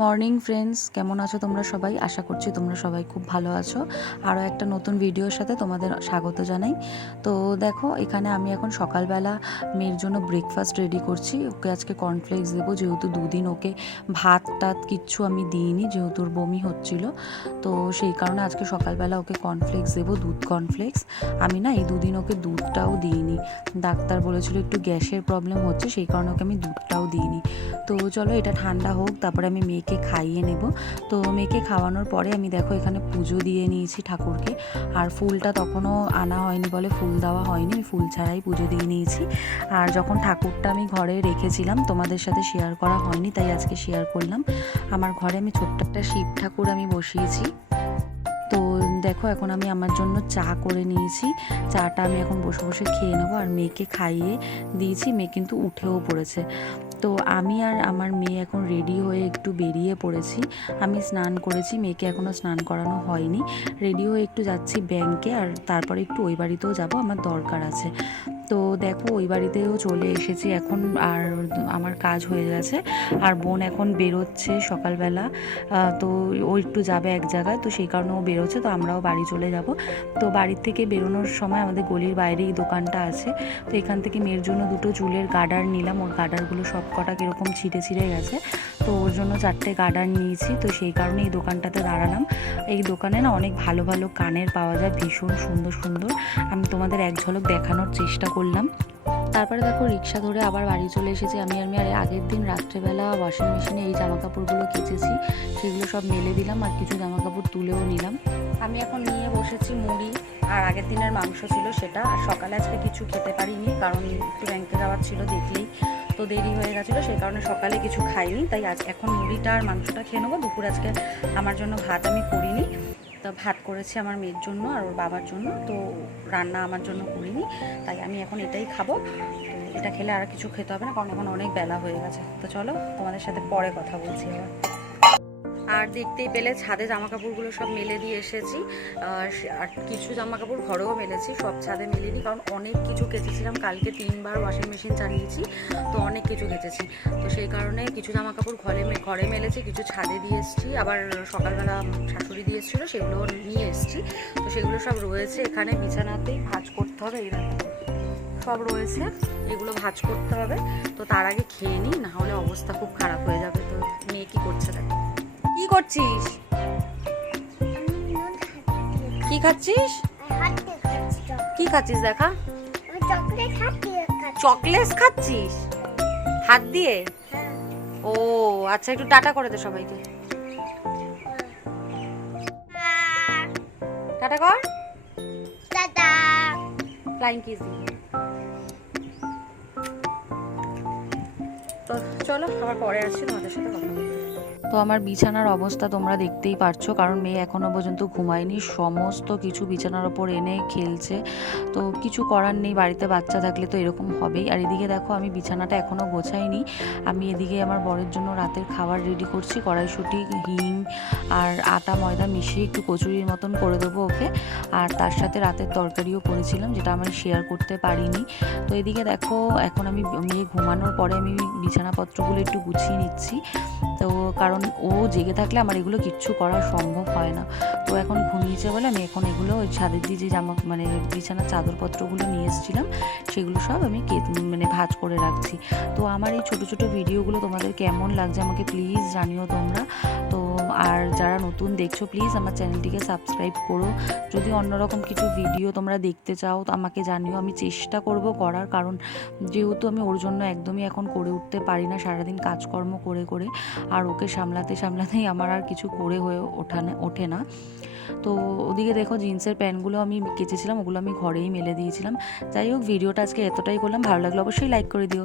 Morning friends, কেমন আছো তোমরা সবাই? আশা করছি তোমরা সবাই খুব ভালো আছো। আরও একটা নতুন ভিডিওর সাথে তোমাদের স্বাগত জানাই। তো দেখো, এখানে আমি এখন সকালবেলা মেয়ের জন্য ব্রেকফাস্ট রেডি করছি। ওকে আজকে কর্নফ্লেক্স দেবো, যেহেতু দুদিন ওকে ভাত টাত কিচ্ছু আমি দিইনি, যেহেতু ওর বমি হচ্ছিল। তো সেই কারণে আজকে সকালবেলা ওকে কর্নফ্লেক্স দেবো, দুধ কর্নফ্লেক্স। আমি না এই দুদিন ওকে দুধটাও দিইনি, ডাক্তার বলেছিল একটু গ্যাসের প্রবলেম হচ্ছে, সেই কারণে ওকে আমি দুধটাও দিইনি। তো চলো এটা ঠান্ডা হোক, তারপরে আমি মেয়েকে খাইয়ে নেব। তো মেয়েকে খাওয়ানোর পরে আমি দেখো এখানে পুজো দিয়ে নিয়েছি ঠাকুরকে। আর ফুলটা তখনও আনা হয়নি বলে ফুল দেওয়া হয়নি, আমি ফুল ছাড়াই পুজো দিয়ে নিয়েছি। আর যখন ঠাকুরটা আমি ঘরে রেখেছিলাম, তোমাদের সাথে শেয়ার করা হয়নি, তাই আজকে শেয়ার করলাম। আমার ঘরে আমি ছোট্ট একটা শিব ঠাকুর আমি বসিয়েছি। তো দেখো এখন আমি আমার জন্য চা করে নিয়েছি। চাটা আমি এখন বসে বসে খেয়ে নেবো, আর মেয়েকে খাইয়ে দিয়েছি। মেয়ে কিন্তু উঠেও পড়েছে। তো আমি আর আমার মেয়ে এখন রেডি হয়ে একটু বেরিয়ে পড়েছি। আমি স্নান করেছি, মেয়েকে এখনও স্নান করানো হয়নি। রেডি হয়ে একটু যাচ্ছি ব্যাংকে, আর তারপরে একটু ওই বাড়িতেও যাব, আমার দরকার আছে। তো দেখো ওই বাড়িতেও চলে এসেছি এখন, আর আমার কাজ হয়ে গেছে। আর বোন এখন বেরোচ্ছে সকালবেলা। তো ও একটু যাবে এক জায়গায়, তো সেই কারণে ও বেরোচ্ছে, তো আমরাও বাড়ি চলে যাব। তো বাড়ির থেকে বেরোনোর সময় আমাদের গলির বাইরেই দোকানটা আছে। তো এখান থেকে মেয়ের জন্য দুটো চুলের গার্ডার নিলাম। ওর গার্ডারগুলো সব কটা কীরকম ছিঁড়ে ছিঁড়ে গেছে, তো ওর জন্য 4টে গার্ডার নিয়েছি। তো সেই কারণে এই দোকানটাতে দাঁড়ালাম। এই দোকানে না অনেক ভালো ভালো কানের পাওয়া যায়, ভীষণ সুন্দর সুন্দর। আমি তোমাদের এক ঝলক দেখানোর চেষ্টা করলাম। তারপরে দেখো রিক্সা ধরে আবার বাড়ি চলে এসেছি আমি। আর আগের দিন রাত্রেবেলা ওয়াশিং মেশিনে এই জামা কাপড়গুলো কেচেছি, সেগুলো সব মেলে দিলাম, আর কিছু জামা কাপড় তুলেও নিলাম। আমি এখন নিয়ে বসেছি মুড়ি, আর আগের দিনের মাংস ছিল সেটা। আর সকালে আজকে কিছু খেতে পারিনি, কারণ একটু ব্যাংকে যাওয়ার ছিল, দেখলেই তো দেরি হয়ে গেছিলো, সেই কারণে সকালে কিছু খাইনি। তাই আজ এখন মুড়িটা আর মাংসটা খেয়ে নেবো। দুপুর আজকে আমার জন্য ভাত আমি করিনি, তো ভাত করেছি আমার মেয়ের জন্য আর ওর বাবার জন্য, তো রান্না আমার জন্য করিনি। তাই আমি এখন এটাই খাবো। তো এটা খেলে আর কিছু খেতে হবে না, কারণ এখন অনেক বেলা হয়ে গেছে। তো চলো তোমাদের সাথে পরে কথা বলছি আবার। আর দেখতেই পেলে ছাদে জামা কাপড়গুলো সব মেলে দিয়ে এসেছি। আর কিছু জামা কাপড় ঘরেও মেলেছি, সব ছাদে মেলিনি, কারণ অনেক কিছু কেচেছিলাম। কালকে 3বার ওয়াশিং মেশিন চালিয়েছি, তো অনেক কিছু কেচেছি। তো সেই কারণে কিছু জামা কাপড় ঘরে মেলেছি, কিছু ছাদে দিয়ে এসেছি। আবার সকালবেলা শাশুড়ি দিয়ে এসেছিলো, সেগুলো নিয়ে এসেছি। তো সেগুলো সব রয়েছে এখানে বিছানাতেই, ভাঁজ করতে হবে। এই সব রয়েছে, এগুলো ভাঁজ করতে হবে। তো তার আগে খেয়ে নিই, না হলে অবস্থা খুব খারাপ হয়ে যাবে। তো মেয়ে কি করছে দেখো। কি করছিস? কি খাচ্ছিস? কি খাচ্ছিস দেখা? চকলেট খাচ্ছিস হাত দিয়ে? ও আচ্ছা, একটু টাটা করে দে সবাইকে। টাটা কর, টাটা, ফ্লাইং কিস দি। তো চলো আবার পরে আসছি, তোমাদের সাথে কথা বলবো। তো আমার বিছানার অবস্থা তোমরা দেখতেই পারছো, কারণ মেয়ে এখনও পর্যন্ত ঘুমায়নি। সমস্ত কিছু বিছানার ওপর এনে খেলছে। তো কিছু করার নেই, বাড়িতে বাচ্চা থাকলে তো এরকম হবেই। আর এদিকে দেখো আমি বিছানাটা এখনও গোছাইনি। আমি এদিকে আমার বরের জন্য রাতের খাবার রেডি করছি। কড়াইশুঁটি, হিং আর আটা ময়দা মিশিয়ে একটু কচুরির মতন করে দেবো ওকে। আর তার সাথে রাতের তরকারিও করেছিলাম, যেটা আমি শেয়ার করতে পারিনি। তো এদিকে দেখো এখন আমি মেয়ে ঘুমানোর পরে আমি বিছানাপত্রগুলো একটু গুছিয়ে নিচ্ছি। তো কারণ ও জেগে থাকলে আমার এগুলো কিচ্ছু করা সম্ভব হয় না। তো এখন ঘুমিয়েছে বলে আমি এখন এগুলো ওই ছাদের দিয়ে যে বিছানার চাদরপত্রগুলো নিয়ে এসেছিলাম, সেগুলো সব আমি ভাঁজ করে রাখছি। তো আমার এই ছোটো ছোটো ভিডিওগুলো তোমাদের কেমন লাগছে আমাকে প্লিজ জানিও তোমরা। তো আর যারা নতুন দেখছো প্লিজ আমার চ্যানেলটিকে সাবস্ক্রাইব করো। যদি অন্যরকম কিছু ভিডিও তোমরা দেখতে চাও তো আমাকে জানিও, আমি চেষ্টা করব করার। কারণ যেহেতু আমি ওর জন্য একদমই এখন করে উঠতে পারি না, সারাদিন কাজকর্ম করে করে, আর ওকে সামলাতেই আমার আর কিছু করে হয়ে ওঠে না। তো ওদিকে দেখো জিন্সের প্যান্টগুলো আমি কেচেছিলাম, ওগুলো আমি ঘরেই মেলে দিয়েছিলাম। যাই হোক, ভিডিওটা আজকে এতটাই করলাম। ভালো লাগলে অবশ্যই লাইক করে দিও।